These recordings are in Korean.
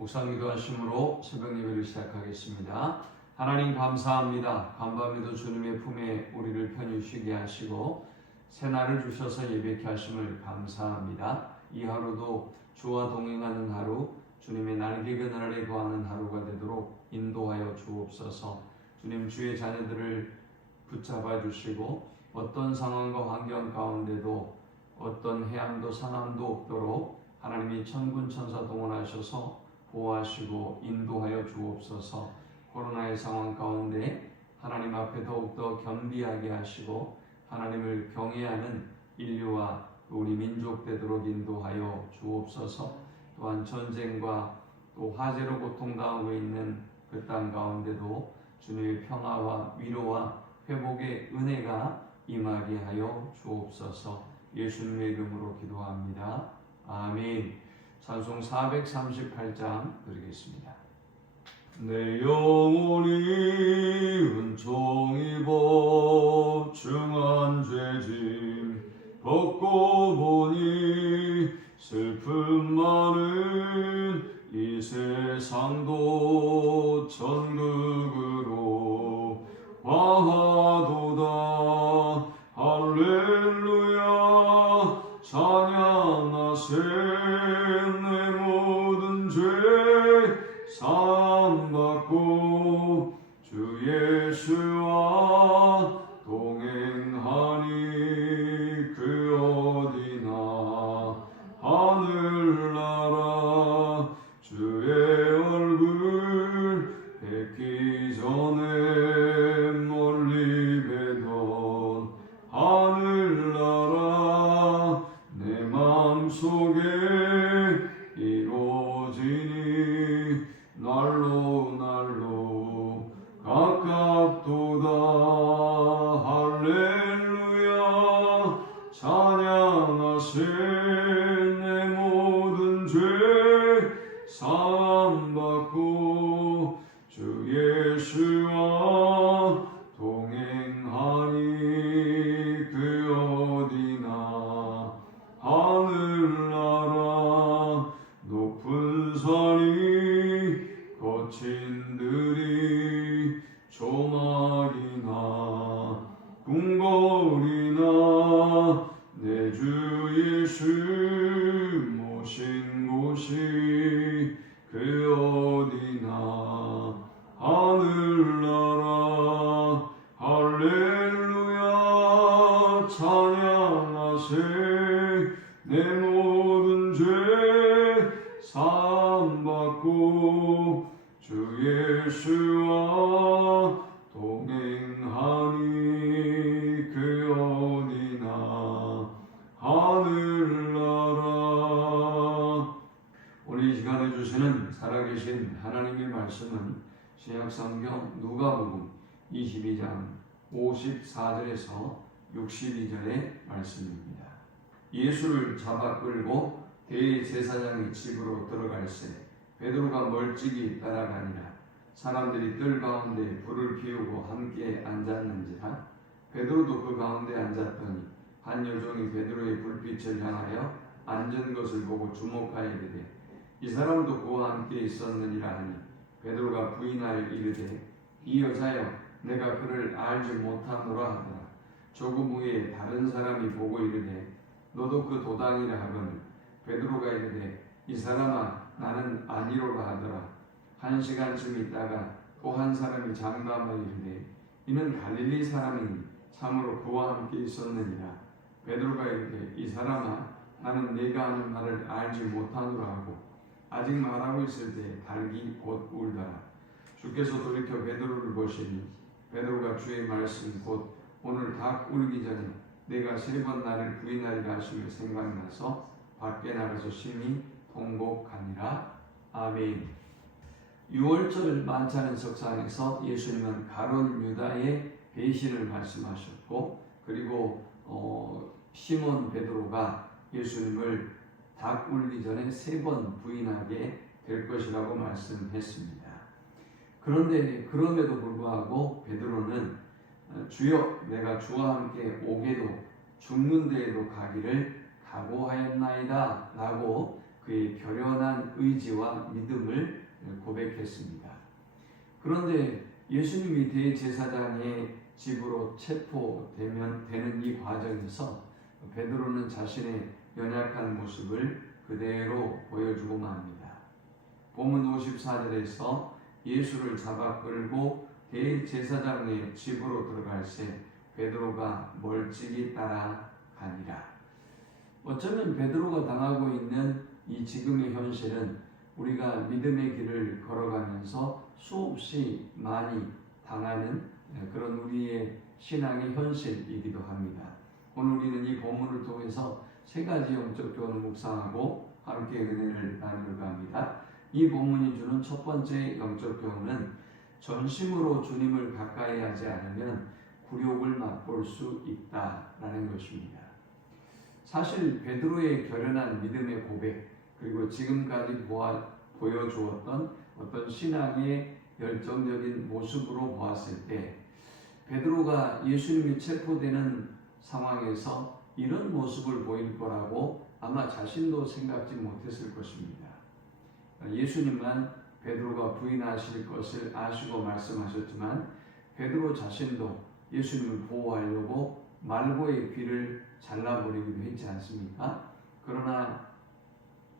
묵상기도 하심으로 새벽 예배를 시작하겠습니다. 하나님 감사합니다. 간밤에도 주님의 품에 우리를 편히 쉬게 하시고 새날을 주셔서 예배케 하심을 감사합니다. 이 하루도 주와 동행하는 하루, 주님의 날개 그늘 아래 거하는 하루가 되도록 인도하여 주옵소서. 주님, 주의 자녀들을 붙잡아 주시고 어떤 상황과 환경 가운데도 어떤 해함도 산함도 없도록 하나님이 천군 천사 동원하셔서 보호하시고 인도하여 주옵소서. 코로나의 상황 가운데 하나님 앞에 더욱더 겸비하게 하시고 하나님을 경외하는 인류와 우리 민족 되도록 인도하여 주옵소서. 또한 전쟁과 또 화재로 고통당하고 있는 그 땅 가운데도 주님의 평화와 위로와 회복의 은혜가 임하게 하여 주옵소서. 예수님의 이름으로 기도합니다. 아멘. 찬송 438장 드리겠습니다. 내 영혼이 은총 입어 중한 죄짐 벗고 보니 슬픔 많은 이 세상도 천국으로 화하도다. 할렐루야 찬양하세. 내 모든 죄 사함받고 주 예수와 동행하니 그 어디나 하늘나라. 주의 얼굴 뵙기 전에 멀리 뵈던 하늘나라. 내 마음속에 이루어지니 날로 날로 가깝도다. 할렐루야 찬양하세. 내 모든 죄 사함받고 주 예수와 동행하니 그 어디나 하늘나라. 높은 산이 거친 들이 조막이나 궁궐이나 내 주 예수 모신 곳이 그 어디나 하늘나라. 할렐루야 찬양하세. 내 모든 죄 사함받고 주 예수와 동행하니 그 어디나 하늘나라. 오늘 이 시간에 주시는 살아계신 하나님의 말씀은 신약성경 누가복음 22장 54절에서 62절의 말씀입니다. 예수를 잡아 끌고 대제사장의 집으로 들어갈새 베드로가 멀찍이 따라가니라. 사람들이 뜰 가운데 불을 피우고 함께 앉았는지라. 베드로도 그 가운데 앉았더니 한 여종이 베드로의 불빛을 향하여 앉은 것을 보고 주목하여 이르되 이 사람도 그와 함께 있었느니라 하니 베드로가 부인하여 이르되 이 여자여 내가 그를 알지 못하노라 하더라. 조금 후에 다른 사람이 보고 이르되 너도 그 도당이라 하거늘 베드로가 이르되 이 사람아 나는 아니로라 하더라. 한 시간쯤 있다가 또 한 사람이 장담하여 이르되 이는 갈릴리 사람이니 참으로 그와 함께 있었느니라. 베드로가 이르되 이 사람아 나는 네가 하는 말을 알지 못하노라 하고 아직 말하고 있을 때 닭이 곧 울더라. 주께서 돌이켜 베드로를 보시니 베드로가 주의 말씀 곧 오늘 닭 울기 전에 내가 3번 나를 부인하리라 하시며 생각나서 밖에 나가서 심히 통곡하니라. 아멘. 6월절 만찬의 석상에서 예수님은 가룟 유다의 배신을 말씀하셨고 그리고 시몬 베드로가 예수님을 닭 울기 전에 3번 부인하게 될 것이라고 말씀했습니다. 그런데 그럼에도 불구하고 베드로는 주여 내가 주와 함께 오게도 죽는 데에도 가기를 각오하였나이다 라고 그의 결연한 의지와 믿음을 고백했습니다. 그런데 예수님이 대제사장의 집으로 체포되는 이 과정에서 베드로는 자신의 연약한 모습을 그대로 보여주고 맙니다. 본문 54절에서 예수를 잡아 끌고 대제사장의 집으로 들어갈 새 베드로가 멀찍이 따라가니라. 어쩌면 베드로가 당하고 있는 이 지금의 현실은 우리가 믿음의 길을 걸어가면서 수없이 많이 당하는 그런 우리의 신앙의 현실이기도 합니다. 오늘 우리는 이 본문을 통해서 세 가지 영적 교훈을 묵상하고 함께 은혜를 나누려고 합니다. 이 본문이 주는 첫 번째 영적 교훈은 전심으로 주님을 가까이 하지 않으면 굴욕을 맛볼 수 있다라는 것입니다. 사실 베드로의 결연한 믿음의 고백 그리고 지금까지 보여주었던 어떤 신앙의 열정적인 모습으로 보았을 때 베드로가 예수님이 체포되는 상황에서 이런 모습을 보일 거라고 아마 자신도 생각지 못했을 것입니다. 예수님만 베드로가 부인하실 것을 아시고 말씀하셨지만 베드로 자신도 예수님을 보호하려고 말고의 귀를 잘라버리기도 했지 않습니까? 그러나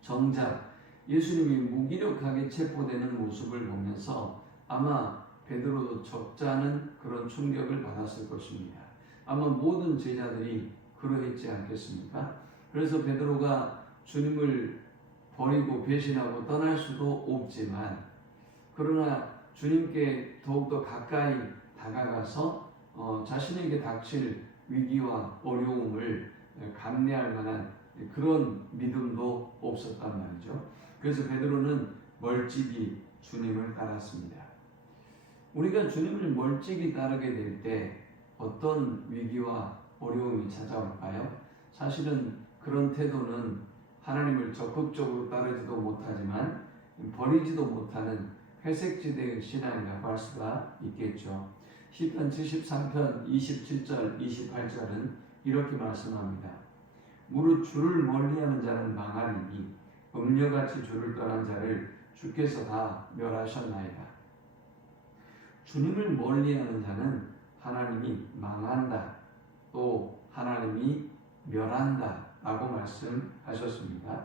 정작 예수님이 무기력하게 체포되는 모습을 보면서 아마 베드로도 적잖은 그런 충격을 받았을 것입니다. 아마 모든 제자들이 그러했지 않겠습니까? 그래서 베드로가 주님을 버리고 배신하고 떠날 수도 없지만 그러나 주님께 더욱더 가까이 다가가서 자신에게 닥칠 위기와 어려움을 감내할 만한 그런 믿음도 없었단 말이죠. 그래서 베드로는 멀찍이 주님을 따랐습니다. 우리가 주님을 멀찍이 따르게 될 때 어떤 위기와 어려움이 찾아올까요? 사실은 그런 태도는 하나님을 적극적으로 따르지도 못하지만 버리지도 못하는 회색지대의 신앙이라고 할 수가 있겠죠. 시편 73편 27절 28절은 이렇게 말씀합니다. 무릇 주를 멀리하는 자는 망하리니 음녀같이 주를 떠난 자를 주께서 다 멸하셨나이다. 주님을 멀리하는 자는 하나님이 망한다. 또 하나님이 멸한다. 라고 말씀하셨습니다.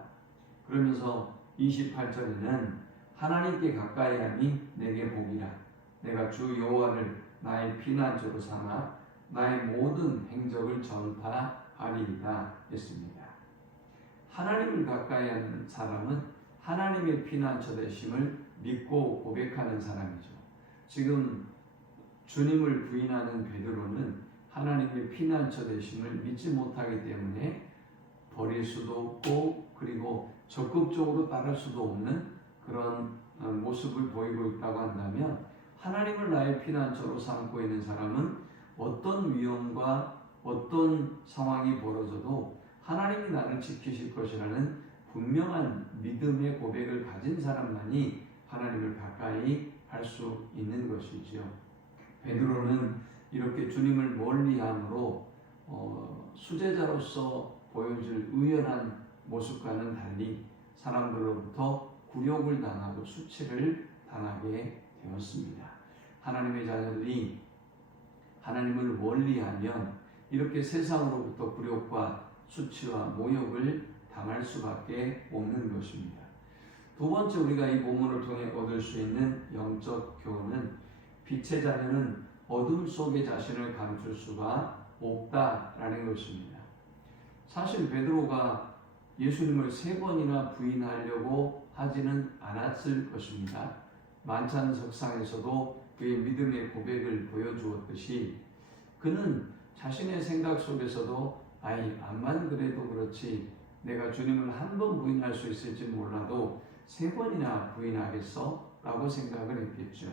그러면서 28절에는 하나님께 가까이 하니 내게 복이라. 내가 주 여호와를 나의 피난처로 삼아 나의 모든 행적을 전파하리이다 했습니다. 하나님을 가까이 하는 사람은 하나님의 피난처 되심을 믿고 고백하는 사람이죠. 지금 주님을 부인하는 베드로는 하나님의 피난처 되심을 믿지 못하기 때문에 버릴 수도 없고 그리고 적극적으로 따를 수도 없는 그런 모습을 보이고 있다고 한다면 하나님을 나의 피난처로 삼고 있는 사람은 어떤 위험과 어떤 상황이 벌어져도 하나님이 나를 지키실 것이라는 분명한 믿음의 고백을 가진 사람만이 하나님을 가까이 할 수 있는 것이지요. 베드로는 이렇게 주님을 멀리함으로 수제자로서 보여줄 의연한 모습과는 달리 사람들로부터 굴욕을 당하고 수치를 당하게 되었습니다. 하나님의 자녀들이 하나님을 멀리하면 이렇게 세상으로부터 굴욕과 수치와 모욕을 당할 수밖에 없는 것입니다. 두 번째 우리가 이 본문을 통해 얻을 수 있는 영적 교훈은 빛의 자녀는 어둠 속에 자신을 감출 수가 없다라는 것입니다. 사실 베드로가 예수님을 3번이나 부인하려고 하지는 않았을 것입니다. 만찬석상에서도 그의 믿음의 고백을 보여주었듯이 그는 자신의 생각 속에서도 암만 그래도 그렇지 내가 주님을 한 번 부인할 수 있을지 몰라도 3번이나 부인하겠어? 라고 생각을 했겠죠.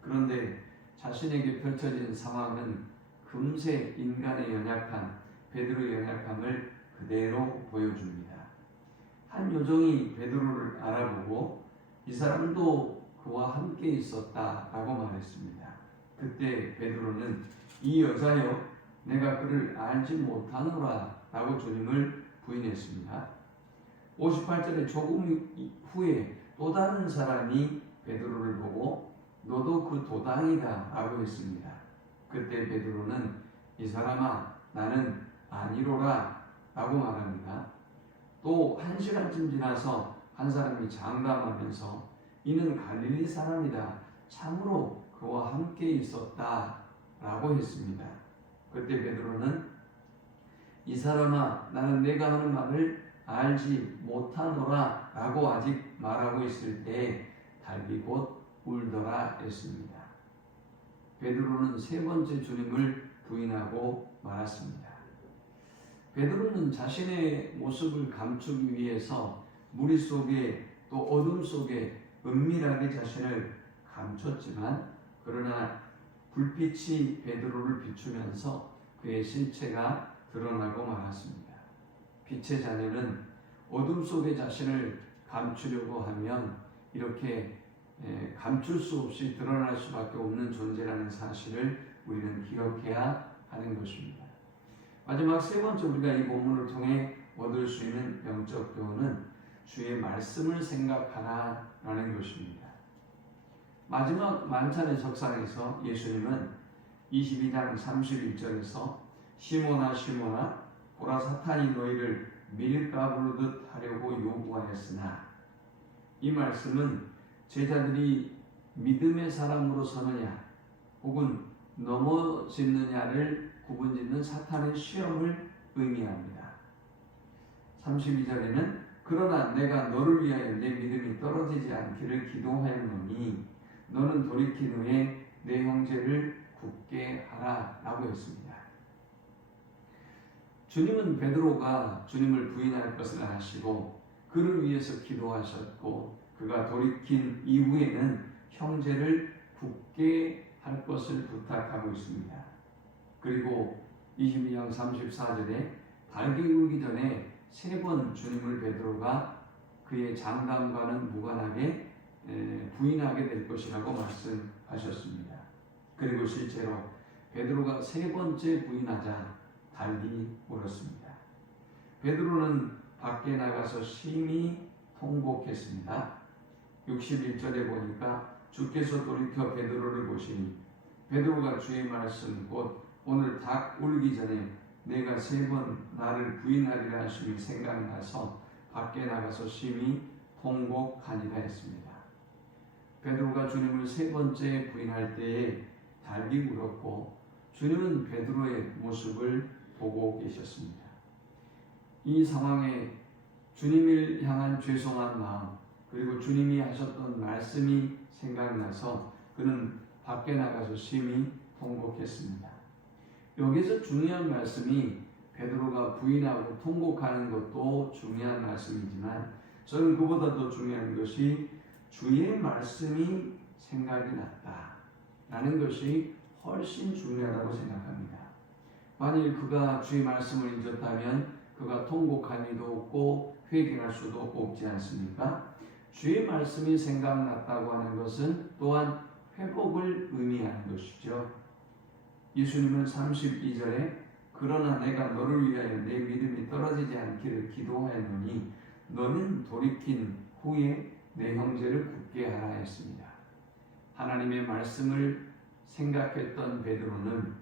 그런데 자신에게 펼쳐진 상황은 금세 인간의 연약함, 베드로의 연약함을 그대로 보여줍니다. 한 요정이 베드로를 알아보고 이 사람도 그와 함께 있었다라고 말했습니다. 그때 베드로는 이 여자여 내가 그를 알지 못하노라 라고 주님을 부인했습니다. 58절에 조금 후에 또 다른 사람이 베드로를 보고 너도 그 도당이다 라고 했습니다. 그때 베드로는 이 사람아 나는 아니로라 라고 말합니다. 또 1시간쯤 지나서 한 사람이 장담하면서 이는 갈릴리 사람이다. 참으로 그와 함께 있었다 라고 했습니다. 그때 베드로는 이 사람아 나는 내가 하는 말을 알지 못하노라 라고 아직 말하고 있을 때 달기 곧 울더라 했습니다. 베드로는 세 번째 주님을 부인하고 말았습니다. 베드로는 자신의 모습을 감추기 위해서 무리 속에 또 어둠 속에 은밀하게 자신을 감췄지만 그러나 불빛이 베드로를 비추면서 그의 실체가 드러나고 말았습니다. 빛의 자녀는 어둠 속에 자신을 감추려고 하면 이렇게 감출 수 없이 드러날 수밖에 없는 존재라는 사실을 우리는 기억해야 하는 것입니다. 마지막 세 번째 우리가 이 본문을 통해 얻을 수 있는 영적 교훈은 주의 말씀을 생각하라 라는 것입니다. 마지막 만찬의 석상에서 예수님은 22장 31절에서 시몬아 시몬아 보라 사탄이 너희를 밀가부르듯 하려고 요구하였으나 이 말씀은 제자들이 믿음의 사람으로 서느냐 혹은 넘어지느냐를 구분짓는 사탄의 시험을 의미합니다. 32절에는 그러나 내가 너를 위하여 내 믿음이 떨어지지 않기를 기도하였노니 너는 돌이킨 후에 내 형제를 굳게 하라 라고 했습니다. 주님은 베드로가 주님을 부인할 것을 아시고 그를 위해서 기도하셨고 그가 돌이킨 이후에는 형제를 굳게 할 것을 부탁하고 있습니다. 그리고 22장 34절에 달기 울기 전에 세 번 주님을 베드로가 그의 장담과는 무관하게 부인하게 될 것이라고 말씀하셨습니다. 그리고 실제로 베드로가 세 번째 부인하자 달기 울었습니다. 베드로는 밖에 나가서 심히 통곡했습니다. 61절에 보니까 주께서 돌이켜 베드로를 보시니 베드로가 주의 말씀 곧 오늘 닭 울기 전에 내가 세 번 나를 부인하리라 하심이 생각나서 밖에 나가서 심히 통곡하니라 했습니다. 베드로가 주님을 세 번째 부인할 때에 달기 울었고 주님은 베드로의 모습을 보고 계셨습니다. 이 상황에 주님을 향한 죄송한 마음 그리고 주님이 하셨던 말씀이 생각나서 그는 밖에 나가서 심히 통곡했습니다. 여기서 중요한 말씀이 베드로가 부인하고 통곡하는 것도 중요한 말씀이지만 저는 그보다 더 중요한 것이 주의 말씀이 생각이 났다라는 것이 훨씬 중요하다고 생각합니다. 만일 그가 주의 말씀을 잊었다면 그가 통곡할 리도 없고 회개할 수도 없지 않습니까? 주의 말씀이 생각났다고 하는 것은 또한 회복을 의미하는 것이죠. 예수님은 32절에 그러나 내가 너를 위하여 내 믿음이 떨어지지 않기를 기도하였노니 너는 돌이킨 후에 내 형제를 굳게 하라 했습니다. 하나님의 말씀을 생각했던 베드로는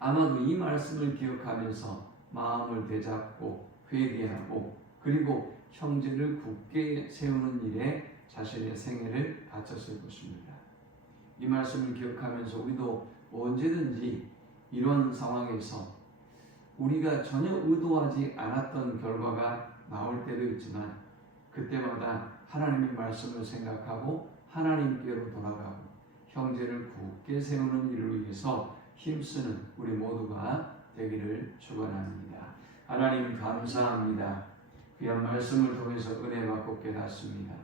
아마도 이 말씀을 기억하면서 마음을 되잡고 회개하고 그리고 형제를 굳게 세우는 일에 자신의 생애를 바쳤을 것입니다. 이 말씀을 기억하면서 우리도 언제든지 이런 상황에서 우리가 전혀 의도하지 않았던 결과가 나올 때도 있지만 그때마다 하나님의 말씀을 생각하고 하나님께로 돌아가고 형제를 굳게 세우는 일을 위해서 힘쓰는 우리 모두가 되기를 축원합니다. 하나님 감사합니다. 귀한 말씀을 통해서 은혜 받고 깨닫습니다.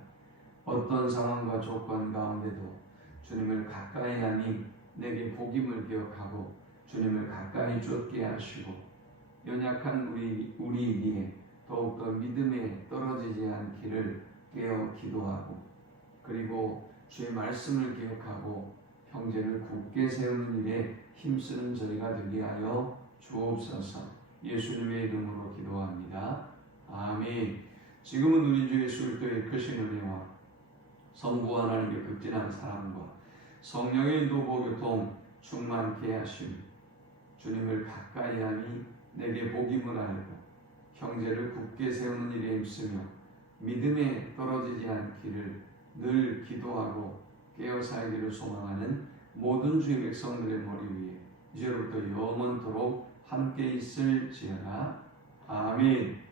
어떤 상황과 조건 가운데도 주님을 가까이 하니 내게 복임을 기억하고 주님을 가까이 쫓게 하시고 연약한 우리에게 더욱더 믿음에 떨어지지 않기를 깨어 기도하고 그리고 주의 말씀을 기억하고 형제를 굳게 세우는 일에 힘쓰는 저희가 되게 하여 주옵소서. 예수님의 이름으로 기도합니다. 아멘. 지금은 우리 주 예수 그리스도의 크신 은혜와 성부 하나님의 극진한 사랑과 성령의 인도보 교통 충만케 하심, 주님을 가까이 하니 내게 복임을 알고 형제를 굳게 세우는 일에 힘쓰며 믿음에 떨어지지 않기를 늘 기도하고 깨어 살기를 소망하는 모든 주의 백성들의 머리 위에 이제로부터 영원토록 함께 있을지어다. 아멘.